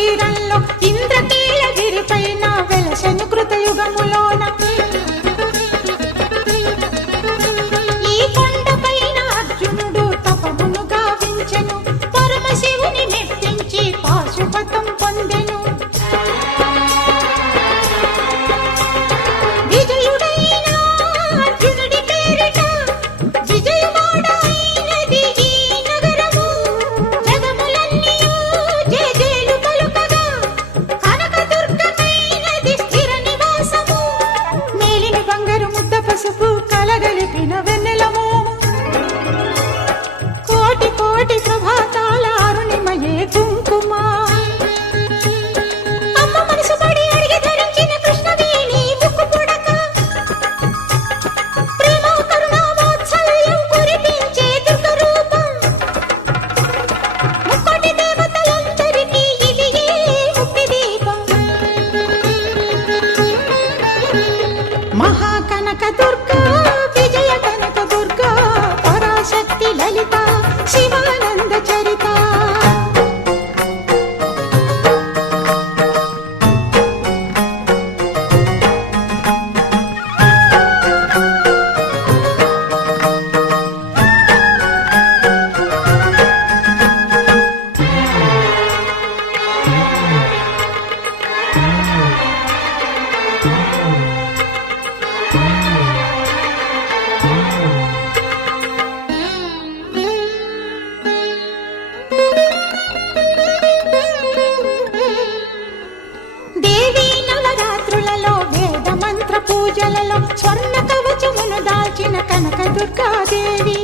తీరంలో ఇంద్రకీలగిరిపైన వెలసను కృతయుగములోన. ఈ కొండపైన అర్జునుడు పాశుపతం থাকা দরকার పూజలలో స్వర్ణ కవచమును దాల్చిన కనక దుర్గాదేవి.